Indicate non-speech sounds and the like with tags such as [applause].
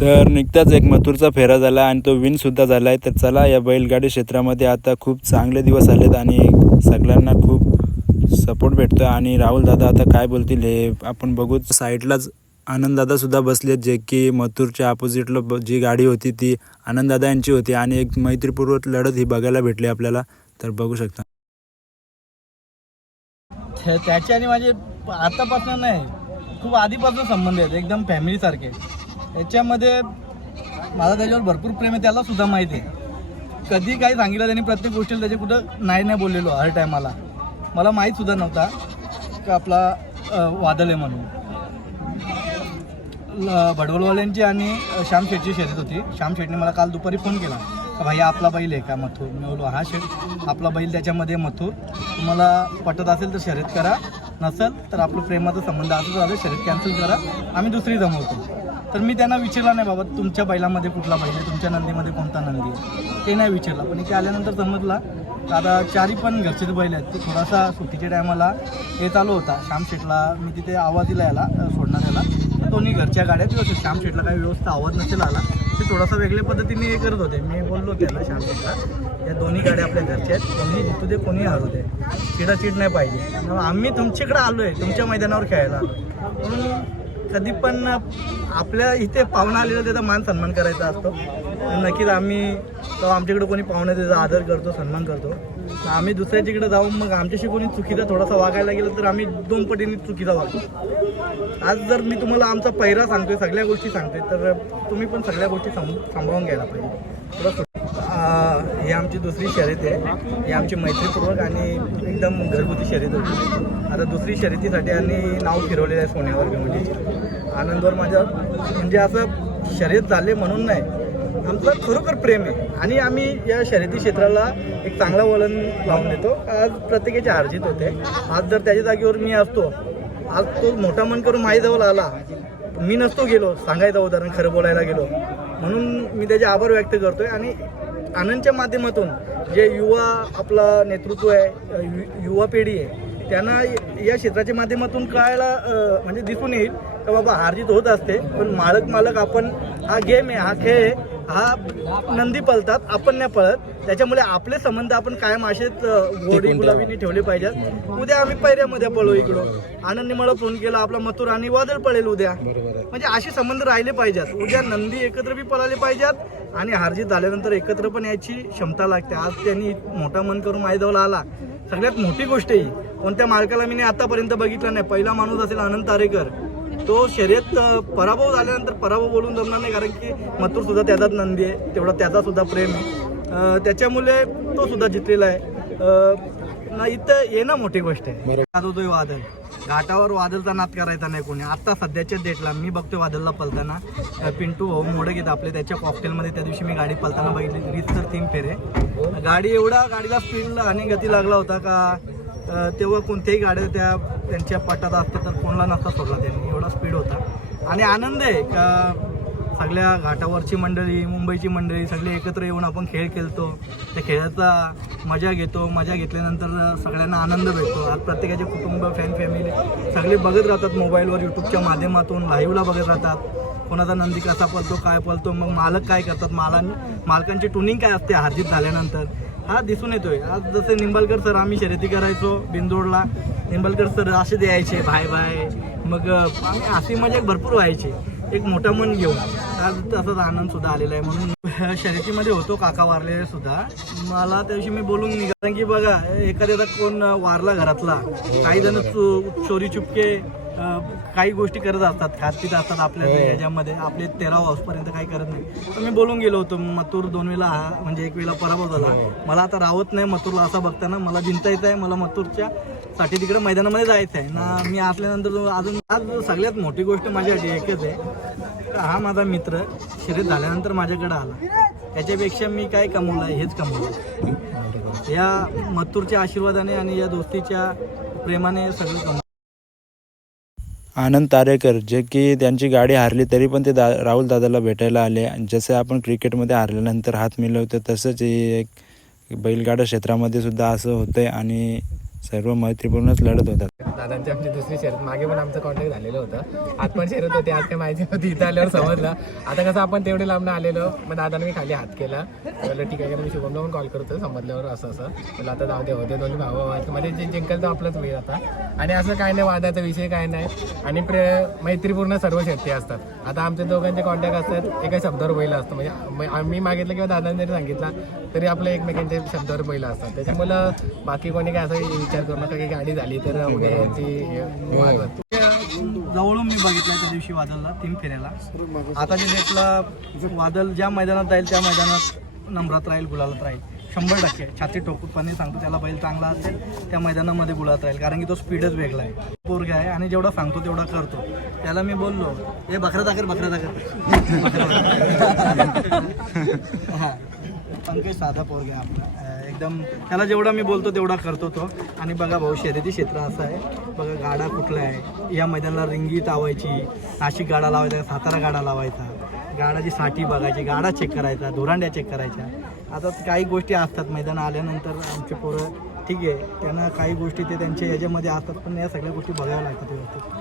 तर नुकताच एक मथुरचा फेरा झाला आणि तो विनसुद्धा झाला आहे तर चला या बैलगाडी क्षेत्रामध्ये आता खूप चांगले दिवस आलेत आणि सगळ्यांना खूप सपोर्ट भेटतो आणि राहुल दादा आता काय बोलतील हे आपण बघू साईडलाच आनंददादासुद्धा बसलेत जे की मथुरच्या अपोजिटला जी गाडी होती ती आनंददादा यांची होती आणि एक मैत्रीपूर्वक लढत ही बघायला भेटली आपल्याला. तर बघू शकता. त्या- आणि माझे आतापासून नाही खूप आधीपासून संबंध आहेत एकदम फॅमिलीसारखे याच्यामध्ये माझा त्याच्यावर भरपूर प्रेम आहे त्याला सुद्धा माहिती आहे. कधी काही सांगितलं त्यांनी प्रत्येक गोष्टीला त्याचे कुठं नाही नाही बोललेलो हर टायमाला. मला माहीत सुद्धा नव्हता का आपला वादल वादळ आहे म्हणून. ल- भडवलवाल्यांची आणि श्याम शेटची शर्यत होती. श्याम शेटने मला काल दुपारी फोन केला. का भाई आपला बैल आहे का मथूर? मी बोललो हा शेठ आपला बैल त्याच्यामध्ये मथूर. तुम्हाला पटत असेल तर शर्यत करा. नसेल तर आपलं प्रेमाचा संबंध असं झालं शर्यत कॅन्सल करा. आम्ही दुसरी जमवतो. तर मी त्यांना विचारला नाही बाबा तुमच्या बैलामध्ये कुठला बैल आहे? तुमच्या नंदीमध्ये कोणता नंदी आहे? ते नाही विचारलं. पण इथे आल्यानंतर समजला दादा आता चारी पण घरचेच बैल आहेत. ते थोडासा सुट्टीच्या टायमाला हे चालू होता. श्याम शेटला मी तिथे आवाज दिला याला सोडणार याला. तर दोन्ही घरच्या गाड्या व्यवस्थित. श्याम शेटला काही व्यवस्था आवाज नसेल आला. ते थोडासा वेगळ्या पद्धतीने हे करत होते. मी बोललो त्याला श्याम शेटला या दोन्ही गाड्या आपल्या घरच्या आहेत. कोणी जितू दे कोणी हारू दे. चिडाचिड नाही पाहिजे. मग आम्ही तुमच्याकडे आलो आहे तुमच्या मैदानावर खेळायला म्हणून कधी पण आपल्या इथे पाहुणा आलेला त्याचा मान सन्मान करायचा असतो. नक्कीच आम्ही तो आमच्याकडे कोणी पाहुणे त्याचा आदर करतो सन्मान करतो. आम्ही दुसऱ्याच्याकडे जाऊन मग आमच्याशी कोणी चुकीचा थोडासा वागायला गेलं तर आम्ही दोन पटीने चुकीचा वागतो आज जर मी तुम्हाला आमचा पहिरा सांगतोय सगळ्या गोष्टी सांगतोय तर तुम्ही पण सगळ्या गोष्टी सांभाळून घ्यायला पाहिजे. ही आमची दुसरी शर्यत आहे. ही आमची मैत्रीपूर्वक आणि एकदम घरगुती शर्यत होती. आता दुसरी शर्यतीसाठी आणि नाव फिरवलेलं आहे सोन्यावर म्हणजे आनंदवर माझ्या म्हणजे असं शर्यत झाले म्हणून नाही. आमचं खरोखर प्रेम आहे. आणि आम्ही या शर्यती क्षेत्राला एक चांगला वलन लावून देतो. आज प्रत्येकाचे हार्जित होते. आज जर त्याच्या जागेवर मी असतो आज तो मोठा मन करून माझ्याजवळ आला मी नसतो गेलो सांगायचं उदाहरण खरं बोलायला गेलो. म्हणून मी त्याचे आभार व्यक्त करतोय आणि आनंदच्या माध्यमातून जे युवा आपला नेतृत्व आहे यु- युवा पिढी आहे त्यांना या क्षेत्राच्या माध्यमातून कळायला म्हणजे दिसून येईल का बाबा हारजीत होत असते पण मालक मालक आपण हा गेम आहे हा खेळ आहे हा नंदी पळतात आपण नाही पळत. त्याच्यामुळे आपले संबंध आपण कायम असेच गोडी गुलाबीने ठेवले पाहिजेत. उद्या आम्ही पैऱ्यामध्ये पळू इकडं आनंदने मला फोन केला आपला मथुर आणि वादळ पळेल उद्या. म्हणजे असे संबंध राहिले पाहिजेत. उद्या नंदी एकत्र बी पळाले पाहिजेत आणि हारजीत झाल्यानंतर एकत्र पण याची क्षमता लागते. आज त्यांनी मोठा मन करून माझ्याजवळ आला. सगळ्यात मोठी गोष्ट ही कोणत्या मालकाला मी आतापर्यंत बघितलं नाही. पहिला माणूस असेल आनंद तारेकर. तो शर्यत पराभव झाल्यानंतर पराभव बोलून जमणार नाही कारण की मथुर सुद्धा त्याचाच नंदी आहे तेवढा त्याचा सुद्धा प्रेम आहे. त्याच्यामुळे तो सुद्धा जिंकलेला आहे. ना इथं येणं मोठी गोष्ट आहे. होतोय वादळ. घाटावर वादळचा नाद करायचा नाही कोणी. आता सध्याच्या डेटला मी बघतोय वादळला पलताना. पिंटू भाऊ मोडे घेत आपले त्याच्या कॉकटेलमध्ये त्या दिवशी मी गाडी पलताना बघितली. रीत तर तीन फेरे. गाडी एवढा गाडीला स्पीडला आणि गती लागला होता का? तेव्हा कोणत्याही गाड्या त्या त्यांच्या पटात असतात तर कोणाला नसता सोडला त्यांनी. एवढा स्पीड होता. आणि आनंद आहे का सगळ्या घाटावरची मंडळी मुंबईची मंडळी सगळे एकत्र येऊन आपण खेळ खेळतो. त्या खेळाचा मजा घेतो. मजा घेतल्यानंतर सगळ्यांना आनंद भेटतो. आज प्रत्येकाचे कुटुंब फॅन फॅमिली सगळे बघत राहतात मोबाईलवर यूट्यूबच्या माध्यमातून लाईव्हला बघत राहतात. कोणाचा नंदी कसा पळतो काय पळतो मग मालक काय करतात? माला मालकांची ट्युनिंग काय असते? हार्जित झाल्यानंतर. हा दिसून येतोय. आज जसे निंबालकर सर आम्ही शर्यती करायचो बिंदोडला निंबालकर सर असे द्यायचे भाय भाय मग आम्ही अशी मजा भरपूर व्हायची. एक मोठा मन घेऊन. आज तसाच आनंद सुद्धा आलेला आहे म्हणून [laughs] शर्यतीमध्ये होतो काका वारलेले सुद्धा. मला त्या दिवशी मी बोलून निघा की बघा एखाद्याचा कोण वारला घरातला काही जण चोरी चुपके काही गोष्टी करत असतात. खात पित असतात आपल्या ह्याच्यामध्ये. आपले तेरा हाऊसपर्यंत काही करत नाही. तर मी बोलून गेलो होतो मथुर दोन वेळा हा म्हणजे एक वेळा पराभव झाला. मला आता राहत नाही मथुरला असा बघताना. मला जिंकायचं आहे मला मथुरच्या साठी तिकडे मैदानामध्ये जायचं आहे. ना मी असल्यानंतर अजून आज सगळ्यात मोठी गोष्ट माझ्यासाठी एकच आहे. हा माझा मित्र शर्यत झाल्यानंतर माझ्याकडे आला. त्याच्यापेक्षा मी काय कमवलं आहे हेच कमवलं या मथुरच्या आशीर्वादाने आणि या दोस्तीच्या प्रेमाने सगळं कमवलं. आनंद तारेकर जे की त्यांची गाडी हारली तरी पण ते दा राहुल दादाला भेटायला आले. जसे आपण क्रिकेटमध्ये हारल्यानंतर हात मिळवतो तसंच एक बैलगाडा क्षेत्रामध्ये सुद्धा असं होतं आहे आणि सर्व मैत्रीपूर्णच लढत होतात. दादांची आमची दुसरी शर्यत. मागे पण आमचं कॉन्टॅक्ट झालेलं होतं. आज पण शर्यत होती. आज काय माहिती होती. इथं आल्यावर समजलं. आता कसं आपण तेवढे लांबणं आलेलो मग दादाने मी खाली हात केला. बोललं ठीक आहे मी शुभमला पण कॉल करतो समजल्यावर असं असं. मला आता जाऊ दे होते दोन्ही भाऊ हो, हो. भाऊ म्हणजे जे जिंकल तर आपलंच वेळ आता. आणि असं काय नाही वादाचा विषय काय नाही. आणि प्रे मैत्रीपूर्ण सर्व शर्ती असतात. आता आमच्या दोघांचे कॉन्टॅक्ट असतात. एका शब्दावर बैल असतं. म्हणजे म- आम्ही मागितलं किंवा दादांनी जरी सांगितलं तरी आपलं एकमेकांच्या शब्दावर बैल असतात. त्याच्यामुळं बाकी कोणी काय असं विचार करू नका की गाडी झाली तर उद्या जवळून मी बघितलं त्या दिवशी वादलला तीन फेऱ्याला. आता जे डेटला वादल ज्या मैदानात जाईल त्या मैदानात नम्रात राहील गुलालात राहील. शंभर टक्के. छाती टोकूपणे सांगतो त्याला बैल चांगला असेल त्या मैदानामध्ये बुलात राहील. कारण की तो स्पीडच वेगळा आहे. पोरगा आहे आणि जेवढा सांगतो तेवढा करतो. त्याला मी बोललो हे बकरा दाखर बकरा दाखर. [laughs] [laughs] हां. पंकज साधा पोरगा आपला. एकदम त्याला जेवढा मी बोलतो तेवढा करतो तो. आणि बघा भाऊ शर्यती क्षेत्र असं आहे. बघा गाडा कुठला आहे? या मैदानाला रिंगी लावायची नाशिक गाडा लावायचा सातारा गाडा लावायचा. गाडाची साठी बघायची गाडा चेक करायचा धुरांड्या चेक करायच्या. आता काही गोष्टी असतात मैदान आल्यानंतर आमचे पोरं ठीक आहे. त्यांना काही गोष्टी ते त्यांच्या याच्यामध्ये असतात पण या सगळ्या गोष्टी बघायला लागतात व्यवस्थित.